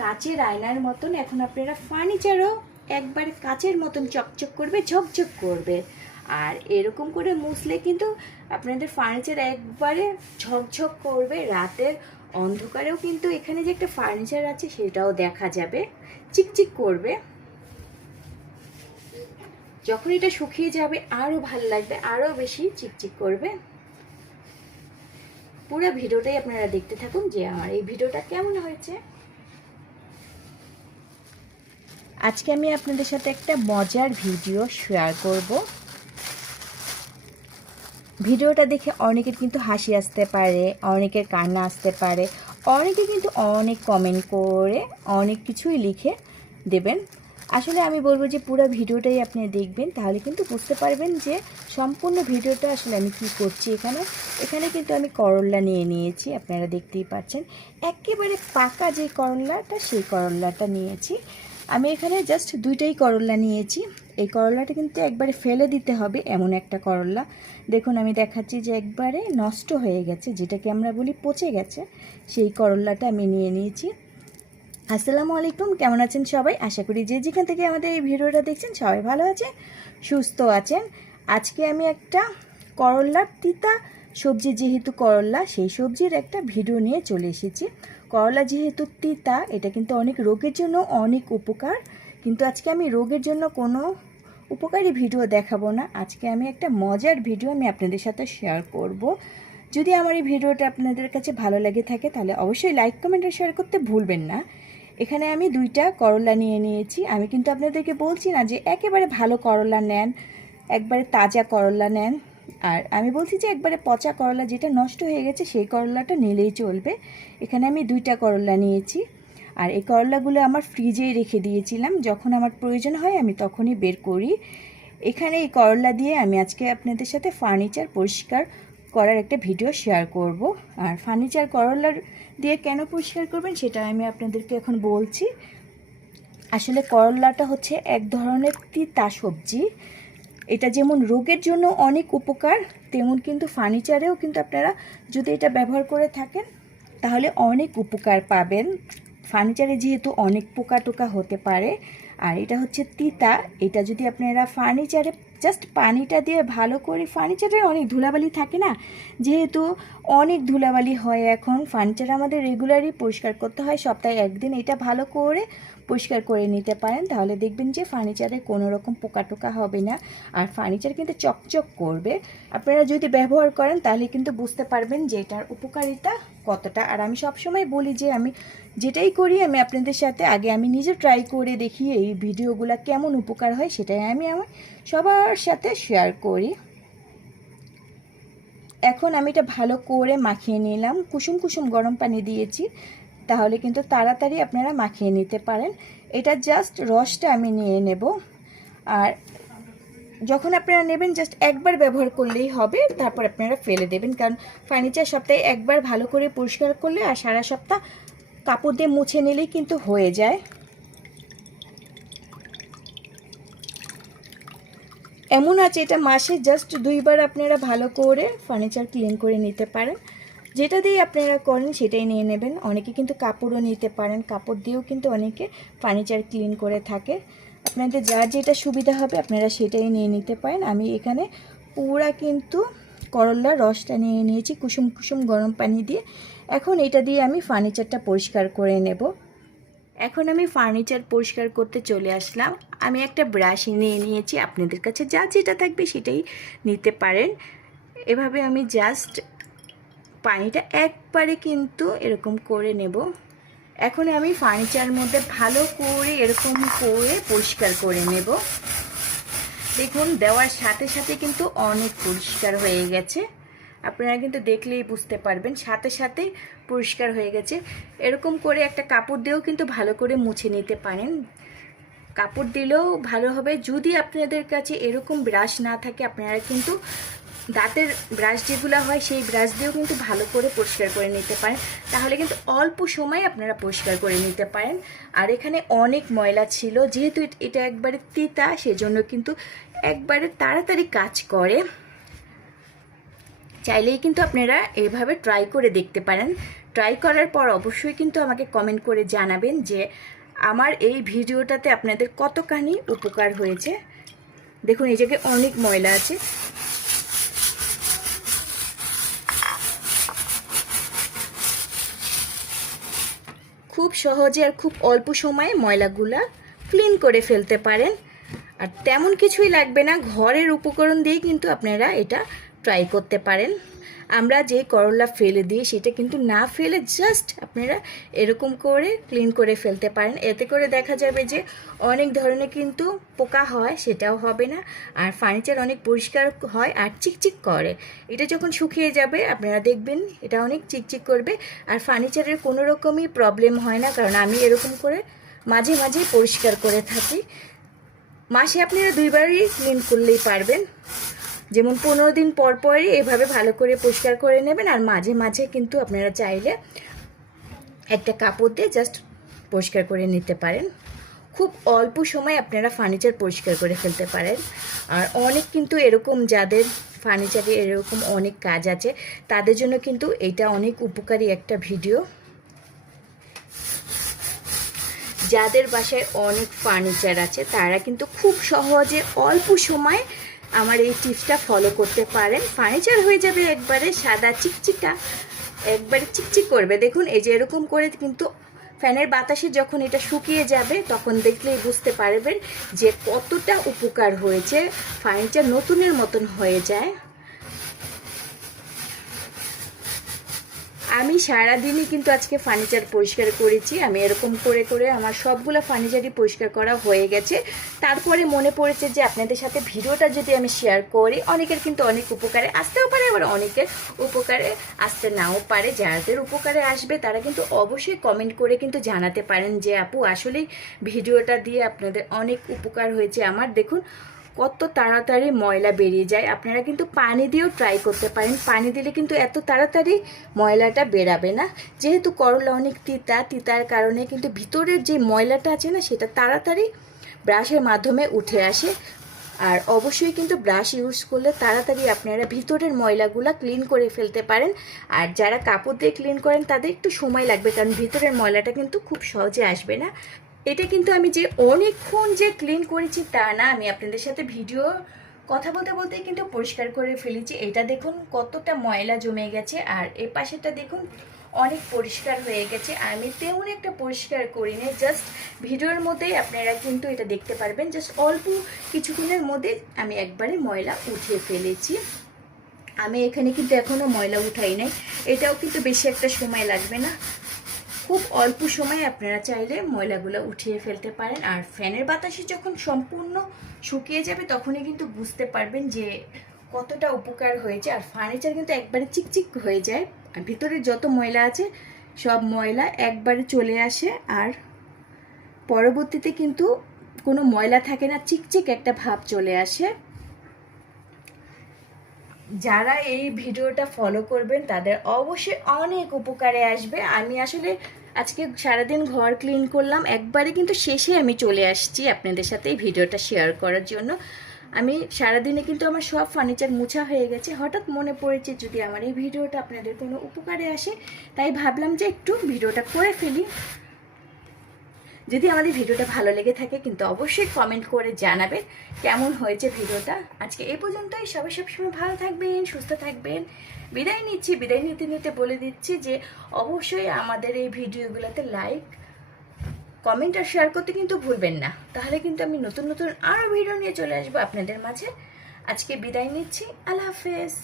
কাচের আয়নার মতন এখন আপনারা ফার্নিচারও একবারে কাচের মতন চকচক করবে, ঝকঝক করবে। আর এরকম করে মুছলে কিন্তু আপনাদের ফার্নিচার একবারে ঝকঝক করবে, রাতের অন্ধকারেও কিন্তু এখানে যে একটা ফার্নিচার আছে সেটাও দেখা যাবে, চিকচিক করবে। যখন এটা শুকিয়ে যাবে আরও ভালো লাগবে আরও বেশি চিকচিক করবে। পুরো ভিডিওটাই আপনারা দেখতে থাকুন যে আমার এই ভিডিওটা কেমন হয়েছে। আজকে আমি আপনাদের সাথে একটা মজার ভিডিও শেয়ার করব। ভিডিওটা দেখে অনেকের কিন্তু হাসি আসতে পারে, অনেকের কান্না আসতে পারে, অনেকে কিন্তু অনেক কমেন্ট করে অনেক কিছুই লিখে দেবেন। আসলে আমি বলব যে পুরো ভিডিওটাই আপনি দেখবেন, তাহলে কিন্তু বুঝতে পারবেন যে সম্পূর্ণ ভিডিওটা আসলে আমি কি করছি এখানে। এখানে কিন্তু আমি করল্লা নিয়ে নিয়েছি, আপনারা দেখতেই পাচ্ছেন। একেবারে পাকা যে করল্লাটা সেই করল্লাটা নিয়েছি। আমি এখানে জাস্ট দুইটাই করল্লা নিয়েছি। এই করল্লাটা কিন্তু একবারে ফেলে দিতে হবে এমন একটা করল্লা দেখুন, আমি দেখাচ্ছি যে একবারে নষ্ট হয়ে গেছে, যেটাকে আমরা বলি পচে গেছে, সেই করল্লাটা আমি নিয়ে নিয়েছি। আসসালামু আলাইকুম, কেমন আছেন সবাই? আশা করি যে যেখান থেকে আমাদের এই ভিডিওটা দেখছেন সবাই ভালো আছে সুস্থ আছেন। আজকে আমি একটা করল্লার তিতা সবজি যেহেতু করলা, সেই সবজির একটা ভিডিও নিয়ে চলে এসেছি। করলা যেহেতু তিতা, এটা কিন্তু অনেক রোগের জন্য অনেক উপকার। কিন্তু আজকে আমি রোগের জন্য কোনো উপকারী ভিডিও দেখাবো না। আজকে আমি একটা মজার ভিডিও আমি আপনাদের সাথে শেয়ার করব। যদি আমার এই ভিডিওটা আপনাদের কাছে ভালো লাগে থাকে, তাহলে অবশ্যই লাইক কমেন্ট আর শেয়ার করতে ভুলবেন না। এখানে আমি দুইটা করলা নিয়ে নিয়েছি। আমি কিন্তু আপনাদেরকে বলছি না যে একেবারে ভালো করলা নেন, একবারে তাজা করলা নেন। আর আমি বলছি যে একবারে পচা করলা যেটা নষ্ট হয়ে গেছে, সেই করলাটা নিলেই চলবে। এখানে আমি দুইটা করলা নিয়েছি। আর এই করলাগুলো আমার ফ্রিজেই রেখে দিয়েছিলাম। যখন আমার প্রয়োজন হয়, আমি তখনই বের করি। এখানে এই করলা দিয়ে আমি আজকে আপনাদের সাথে ফার্নিচার পরিষ্কার করার একটা ভিডিও শেয়ার করব। আর ফার্নিচার করলার দিয়ে কেন পরিষ্কার করবেন, সেটা আমি আপনাদেরকে এখন বলছি। আসলে করলাটা হচ্ছে এক ধরনের তিতা সবজি। এটা যেমন রোগের জন্য অনেক উপকার, তেমন কিন্তু ফার্নিচারেও কিন্তু আপনারা যদি এটা ব্যবহার করে থাকেন, তাহলে অনেক উপকার পাবেন। ফার্নিচারে যেহেতু অনেক পোকা টোকা হতে পারে, আর এটা হচ্ছে তিতা। এটা যদি আপনারা ফার্নিচারে জাস্ট পানিটা দিয়ে ভালো করে ফার্নিচারে অনেক ধুলাবালি থাকে না? যেহেতু অনেক ধুলাবালি হয় এখন ফার্নিচার আমাদের রেগুলারই পরিষ্কার করতে হয়, সপ্তাহে একদিন এটা ভালো করে পরিষ্কার করে নিতে পারেন, তাহলে দেখবেন যে ফার্নিচারে কোনো রকম পোকা টোকা হবে না। আর ফার্নিচার কিন্তু চকচক করবে। আপনারা যদি ব্যবহার করেন, তাহলে কিন্তু বুঝতে পারবেন যে এটার উপকারিতা কতটা। আর আমি সবসময় বলি যে আমি যেটাই করি, আমি আপনাদের সাথে আগে আমি নিজে ট্রাই করে দেখি এই ভিডিওগুলো কেমন উপকার হয়, সেটাই আমি আমার সবার সাথে শেয়ার করি। এখন আমি এটা ভালো করে মাখিয়ে নিলাম। কুসুম কুসুম গরম পানি দিয়েছি। তাহলে কিন্তু তাড়াতাড়ি আপনারা মাখিয়ে নিতে পারেন। এটা জাস্ট রসটা আমি নিয়ে নেব। আর যখন আপনারা নেবেন জাস্ট একবার ব্যবহার করলেই হবে। তারপর আপনারা ফেলে দেবেন। কারণ ফার্নিচার সপ্তাহে একবার ভালো করে পরিষ্কার করলে আর সারা সপ্তাহ কাপড় দিয়ে মুছে নিলেই কিন্তু হয়ে যায়। এমন আছে, এটা মাসে জাস্ট দুইবার আপনারা ভালো করে ফার্নিচার ক্লিন করে নিতে পারেন। যেটা দিয়ে আপনারা করেন সেটাই নিয়ে নেবেন। অনেকে কিন্তু কাপড়ও নিতে পারেন। কাপড় দিয়েও কিন্তু অনেকে ফার্নিচার ক্লিন করে থাকে। আপনাদের যার যেটা সুবিধা হবে আপনারা সেটাই নিয়ে নিতে পারেন। আমি এখানে পুরা কিন্তু করলার রসটা নিয়ে নিয়েছি, কুসুম কুসুম গরম পানি দিয়ে। এখন এটা দিয়ে আমি ফার্নিচারটা পরিষ্কার করে নেব। এখন আমি ফার্নিচার পরিষ্কার করতে চলে আসলাম। আমি একটা ব্রাশ নিয়ে নিয়েছি। আপনাদের কাছে যা যেটা থাকবে সেটাই নিতে পারেন। এভাবে আমি জাস্ট পানিটা একবারে কিন্তু এরকম করে নেব। এখন আমি ফার্নিচার মধ্যে ভালো করে এরকম করে পরিষ্কার করে নেব। দেখুন, দেওয়ার সাথে সাথে কিন্তু অনেক পরিষ্কার হয়ে গেছে। আপনারা কিন্তু দেখলেই বুঝতে পারবেন, সাথে সাথে পরিষ্কার হয়ে গেছে। এরকম করে একটা কাপড় দিয়েও কিন্তু ভালো করে মুছে নিতে পারেন। কাপড় দিলেও ভালো হবে। যদি আপনাদের কাছে এরকম ব্রাশ না থাকে, আপনারা কিন্তু দাঁতের ব্রাশ যেগুলো হয়, সেই ব্রাশ দিয়েও কিন্তু ভালো করে পরিষ্কার করে নিতে পারেন। তাহলে কিন্তু অল্প সময় আপনারা পরিষ্কার করে নিতে পারেন। আর এখানে অনেক ময়লা ছিল, যেহেতু এটা একবারে তিতা, সেজন্য কিন্তু একবারে তাড়াতাড়ি কাজ করে। চাইলেই কিন্তু আপনারা এইভাবে ট্রাই করে দেখতে পারেন। ট্রাই করার পর অবশ্যই কিন্তু আমাকে কমেন্ট করে জানাবেন যে, আমার এই ভিডিওটাতে আপনাদের কতখানি উপকার হয়েছে। দেখুন, এই জায়গায় অনেক ময়লা আছে। খুব সহজে আর খুব অল্প সময়ে ময়লাগুলা ক্লিন করে ফেলতে পারেন। আর তেমন কিছুই লাগবে না, ঘরের উপকরণ দিয়ে কিন্তু আপনারা এটা ট্রাই করতে পারেন। আমরা যে করলা ফেলে দিই, সেটা কিন্তু না ফেলে জাস্ট আপনারা এরকম করে ক্লিন করে ফেলতে পারেন। এতে করে দেখা যাবে যে অনেক ধরনের কিন্তু পোকা হয়, সেটাও হবে না। আর ফার্নিচার অনেক পরিষ্কার হয় আর চিকচিক করে। এটা যখন শুকিয়ে যাবে, আপনারা দেখবেন এটা অনেক চিকচিক করবে। আর ফার্নিচারের কোনো রকমই প্রবলেম হয় না, কারণ আমি এরকম করে মাঝে মাঝে পরিষ্কার করে থাকি। মাসে আপনারা দুইবারই ক্লিন করলেই পারবেন। যেমন পনেরো দিন পর পরই এভাবে ভালো করে পরিষ্কার করে নেবেন, আর মাঝে মাঝে কিন্তু আপনারা চাইলে একটা কাপড় দিয়ে জাস্ট পরিষ্কার করে নিতে পারেন। খুব অল্প সময় আপনারা ফার্নিচার পরিষ্কার করে ফেলতে পারেন। আর অনেক কিন্তু এরকম যাদের ফার্নিচারে এরকম অনেক কাজ আছে, তাদের জন্য কিন্তু এটা অনেক উপকারী একটা ভিডিও যাদের বাসায় অনেক ফার্নিচার আছে, তারা কিন্তু খুব সহজে অল্প সময় আমার এই টিপসটা ফলো করতে পারেন। ফার্নিচার হয়ে যাবে একবারে সাদা চিকচিকা, একবারে চিকচিক করবে। দেখুন, এই যে এরকম করে কিন্তু ফ্যানের বাতাসে যখন এটা শুকিয়ে যাবে, তখন দেখলেই বুঝতে পারবেন যে কতটা উপকার হয়েছে। ফার্নিচার নতুনের মতন হয়ে যায়। আমি সারাদিনই কিন্তু আজকে ফার্নিচার পরিষ্কার করেছি। আমি এরকম করে করে আমার সবগুলো ফার্নিচারই পরিষ্কার করা হয়ে গেছে। তারপরে মনে পড়েছে যে আপনাদের সাথে ভিডিওটা যদি আমি শেয়ার করি, অনেকের কিন্তু অনেক উপকারে, আসতেও পারে আবার অনেকের উপকারে, আসতে নাও পারে। যাদের উপকারে আসবে, তারা কিন্তু অবশ্যই কমেন্ট করে কিন্তু জানাতে পারেন যে, আপু, আসলেই ভিডিওটা দিয়ে আপনাদের অনেক উপকার হয়েছে। আমার দেখুন কত তাড়াতাড়ি ময়লা বেরিয়ে যায়। আপনারা কিন্তু পানি দিয়েও ট্রাই করতে পারেন। পানি দিলে কিন্তু এত তাড়াতাড়ি ময়লাটা বেরাবে না। যেহেতু করলা অনেক তিতা, তিতার কারণে কিন্তু ভিতরের যে ময়লাটা আছে না, সেটা তাড়াতাড়ি ব্রাশের মাধ্যমে উঠে আসে। আর অবশ্যই কিন্তু ব্রাশ ইউজ করলে তাড়াতাড়ি আপনারা ভিতরের ময়লাগুলো ক্লিন করে ফেলতে পারেন। আর যারা কাপড় দিয়ে ক্লিন করেন, তাদের একটু সময় লাগবে। কারণ ভিতরের ময়লাটা কিন্তু খুব সহজে আসবে না। এটা কিন্তু আমি যে অনেকক্ষণ যে ক্লিন করেছি তা না, আমি আপনাদের সাথে ভিডিও কথা বলতে বলতে কিন্তু পরিষ্কার করে ফেলেছি। এটা দেখুন কতটা ময়লা জমে গেছে, আর এ পাশেটা দেখুন অনেক পরিষ্কার হয়ে গেছে। আমি তেমন একটা পরিষ্কার করিনি জাস্ট ভিডিওর মধ্যেই আপনারা কিন্তু এটা দেখতে পারবেন। জাস্ট অল্প কিছুক্ষণের মধ্যে আমি একবারে ময়লা উঠিয়ে ফেলেছি। আমি এখানে কিন্তু এখনও ময়লা উঠাই নাই। এটাও কিন্তু বেশি একটা সময় লাগবে না। খুব অল্প সময়ে আপনারা চাইলে ময়লাগুলো উঠিয়ে ফেলতে পারেন। আর ফ্যানের বাতাসে যখন সম্পূর্ণ শুকিয়ে যাবে, তখনই কিন্তু বুঝতে পারবেন যে কতটা উপকার হয়েছে। আর ফার্নিচার কিন্তু একবারে চিকচিক হয়ে যায়। আর ভিতরে যত ময়লা আছে, সব ময়লা একবারে চলে আসে। আর পরবর্তীতে কিন্তু কোনো ময়লা থাকে না, চিকচিক একটা ভাব চলে আসে। যারা এই ভিডিওটা ফলো করবেন, তাদের অবশ্যই অনেক উপকারে আসবে। আমি আসলে আজকে সারাদিন ঘর ক্লিন করলাম। একবারে কিন্তু শেষে আমি চলে আসছি আপনাদের সাথে এই ভিডিওটা শেয়ার করার জন্য। আমি সারাদিনে কিন্তু আমার সব ফার্নিচার মুছা হয়ে গেছে। হঠাৎ মনে পড়েছে যদি আমার এই ভিডিওটা আপনাদের কোনো উপকারে আসে, তাই ভাবলাম যে একটু ভিডিওটা করে ফেলি। যদি আমাদের ভিডিওটা ভালো লেগে থাকে, কিন্তু অবশ্যই কমেন্ট করে জানাবে কেমন হয়েছে ভিডিওটা। আজকে এই পর্যন্তই। সবাই সবসময় ভালো থাকবেন, সুস্থ থাকবেন। বিদায় নিচ্ছি, বিদায় নিতে নিতে বলে দিচ্ছি যে অবশ্যই আমাদের এই ভিডিওগুলোতে লাইক কমেন্ট আর শেয়ার করতে কিন্তু ভুলবেন না। তাহলে কিন্তু আমি নতুন নতুন আরও ভিডিও নিয়ে চলে আসব আপনাদের মাঝে। আজকে বিদায় নিচ্ছি। আল্লাহ হাফেজ।